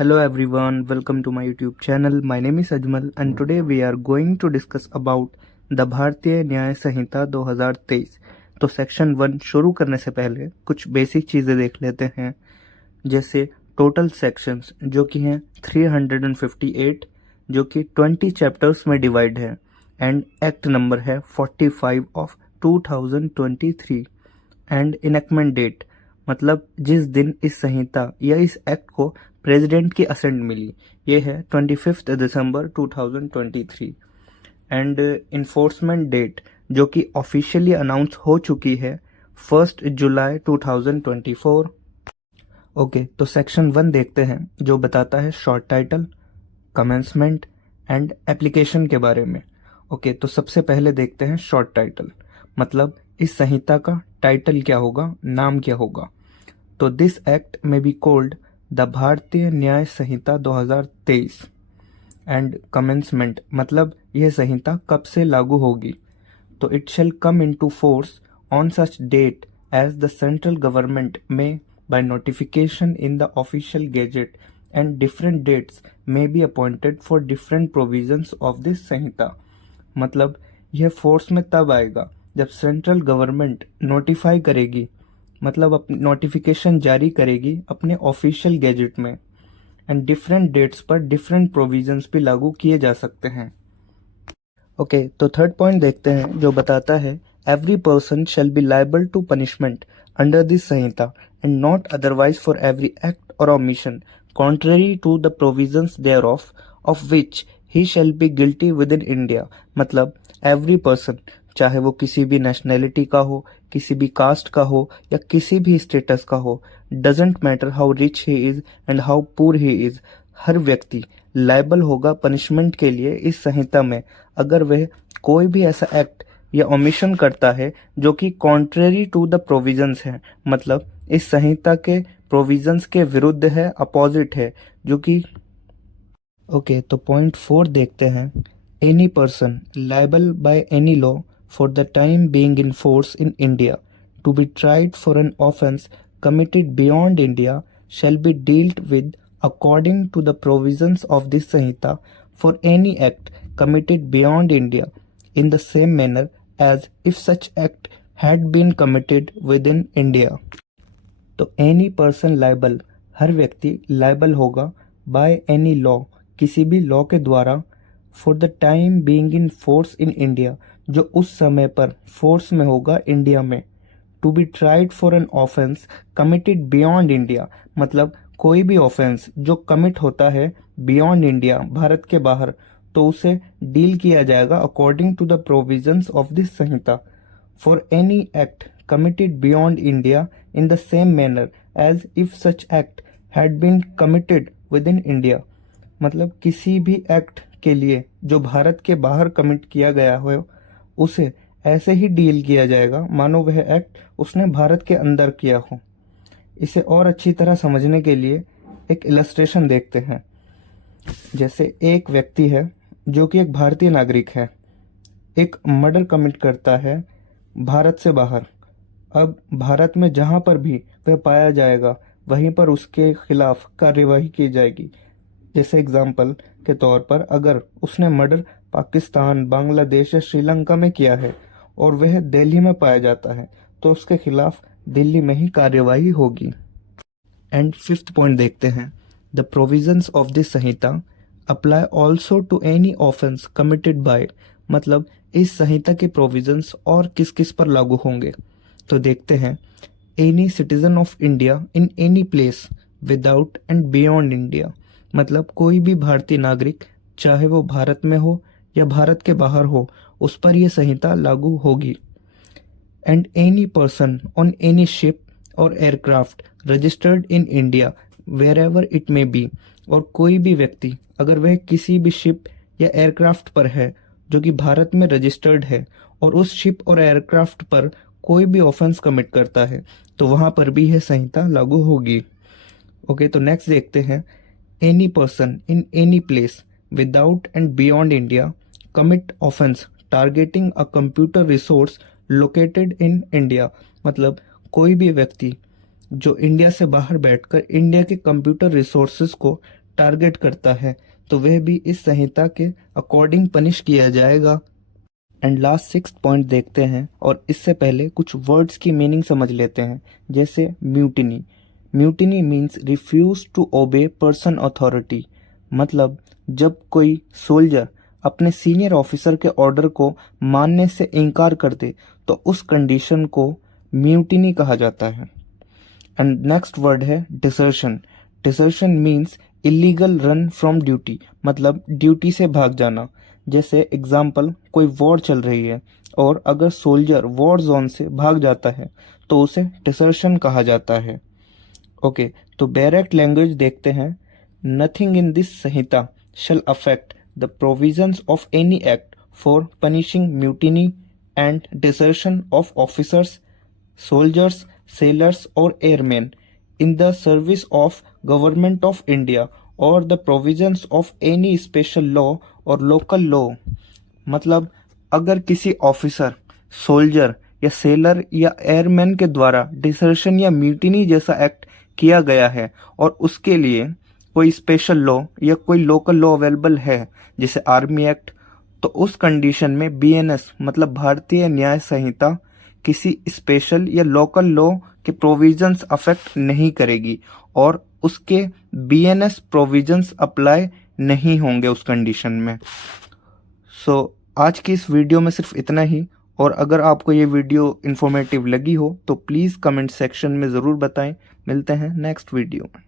Hello everyone, welcome to my YouTube channel. My name is Ajmal and today we are going to discuss about the भारतीय न्याय संहिता 2023। तो section 1 शुरू करने से पहले कुछ बेसिक चीज़ें देख लेते हैं, जैसे टोटल सेक्शंस जो कि हैं 358, जो कि 20 चैप्टर्स में डिवाइड है, एंड एक्ट नंबर है 45 ऑफ 2023 एंड इनेक्टमेंट डेट, मतलब जिस दिन इस संहिता या इस एक्ट को प्रेसिडेंट की असेंट मिली, ये है 25 दिसंबर 2023। एंड इन्फोर्समेंट डेट जो कि ऑफिशियली अनाउंस हो चुकी है 1 जुलाई 2024। ओके, तो सेक्शन 1 देखते हैं जो बताता है short title, commencement and application के बारे में। ओके, तो सबसे पहले देखते हैं शॉर्ट टाइटल, मतलब इस संहिता का टाइटल क्या होगा, नाम क्या होगा। तो दिस एक्ट में बी कॉल्ड द भारतीय न्याय संहिता 2023 एंड कमेंसमेंट, मतलब यह संहिता कब से लागू होगी। तो it shall come into force on such date as the central government may by notification in the official gazette and different dates may be appointed for different provisions of this Sanhita. मतलब यह force में तब आएगा जब central government notify करेगी, मतलब notification जारी करेगी अपने ऑफिशियल गैजेट में, एंड डिफरेंट डेट्स पर डिफरेंट प्रोविजंस भी लागू किए जा सकते हैं। ओके, तो थर्ड पॉइंट देखते हैं जो बताता है every person shall be liable to punishment under this Sanhita and not otherwise for every act और omission contrary to the provisions thereof of which he shall be guilty within India. मतलब every person, चाहे वो किसी भी nationality का हो, किसी भी कास्ट का हो या किसी भी स्टेटस का हो, doesn't matter how rich he is and how poor he is, हर व्यक्ति लायबल होगा पनिशमेंट के लिए इस संहिता में अगर वह कोई भी ऐसा एक्ट या ओमिशन करता है जो कि कॉन्ट्रेरी टू द प्रोविजंस है, मतलब इस संहिता के प्रोविजंस के विरुद्ध है, अपोजिट है, जो कि ओके, तो पॉइंट 4 देखते हैं। Any person liable by any law for the time being in force in India to be tried for an offence committed beyond India shall be dealt with according to the provisions of this Sanhita for any act committed beyond India in the same manner as if such act had been committed within India। तो any person liable, हर व्यक्ति liable होगा by any law, किसी भी law के द्वारा, for the time being in force in India, जो उस समय पर फोर्स में होगा इंडिया में, to be tried for an offence committed beyond India, मतलब कोई भी ऑफेंस जो कमिट होता है बियॉन्ड इंडिया, भारत के बाहर, तो उसे डील किया जाएगा according to the provisions of this Sanhita for any act committed beyond India in the same manner as if such act had been committed within India. मतलब किसी भी एक्ट के लिए जो भारत के बाहर कमिट किया गया हो उसे ऐसे ही डील किया जाएगा मानो वह एक्ट उसने भारत के अंदर किया हो। इसे और अच्छी तरह समझने के लिए एक इलस्ट्रेशन देखते हैं। जैसे एक व्यक्ति है जो कि एक भारतीय नागरिक है, एक मर्डर कमिट करता है भारत से बाहर। अब भारत में जहां पर भी वह पाया जाएगा वहीं पर उसके खिलाफ कार्यवाही की जाएगी। जैसे एग्जाम्पल के तौर पर अगर उसने मर्डर पाकिस्तान, बांग्लादेश या श्रीलंका में किया है और वह दिल्ली में पाया जाता है तो उसके खिलाफ दिल्ली में ही कार्यवाही होगी। एंड फिफ्थ पॉइंट देखते हैं। The provisions of this Sanhita apply also to any offence committed by, मतलब इस संहिता के प्रोविजंस और किस किस पर लागू होंगे। तो देखते हैं। Any citizen of India in any place without and beyond India, मतलब कोई भी भारतीय नागरिक चाहे वो भारत में हो या भारत के बाहर हो, उस पर यह संहिता लागू होगी। And any person on any ship और aircraft registered in India wherever it may be, और कोई भी व्यक्ति अगर वह किसी भी शिप या एयरक्राफ्ट पर है जो कि भारत में रजिस्टर्ड है और उस शिप और एयरक्राफ्ट पर कोई भी ऑफेंस कमिट करता है तो वहां पर भी यह संहिता लागू होगी। ओके, तो नेक्स्ट देखते हैं। Any person in any place without and beyond India commit offense targeting a computer resource located in India, मतलब कोई भी व्यक्ति जो इंडिया से बाहर बैठकर इंडिया के कंप्यूटर रिसोर्सेज को टारगेट करता है तो वह भी इस संहिता के अकॉर्डिंग पनिश किया जाएगा। एंड लास्ट 6th पॉइंट देखते हैं, और इससे पहले कुछ वर्ड्स की मीनिंग समझ लेते हैं। जैसे mutiny. Mutiny means refuse to obey person authority, मतलब जब कोई सोल्जर अपने सीनियर ऑफिसर के ऑर्डर को मानने से इनकार कर दे तो उस कंडीशन को म्यूटिनी कहा जाता है। एंड नेक्स्ट वर्ड है desertion. Desertion means illegal run from duty, मतलब ड्यूटी से भाग जाना। जैसे एग्जाम्पल, कोई वॉर चल रही है और अगर सोल्जर वॉर जोन से भाग जाता है तो उसे डिसर्शन कहा जाता है। ओके, तो डायरेक्ट लैंग्वेज देखते हैं। Nothing in this Samhita shall affect the provisions of any act for punishing mutiny and desertion of officers, soldiers, sailors or airmen in the service of Government of India or the provisions of any special law or local law। मतलब अगर किसी officer, soldier या seller या airman के द्वारा desertion या mutiny जैसा act किया गया है और उसके लिए कोई स्पेशल लॉ या कोई लोकल लॉ अवेलेबल है जैसे आर्मी एक्ट, तो उस कंडीशन में बीएनएस मतलब भारतीय न्याय संहिता किसी स्पेशल या लोकल लॉ के प्रोविजंस अफेक्ट नहीं करेगी और उसके बीएनएस प्रोविजंस अप्लाई नहीं होंगे उस कंडीशन में। सो आज की इस वीडियो में सिर्फ इतना ही, और अगर आपको ये वीडियो इन्फॉर्मेटिव लगी हो तो प्लीज़ कमेंट सेक्शन में ज़रूर बताएं। मिलते हैं नेक्स्ट वीडियो में।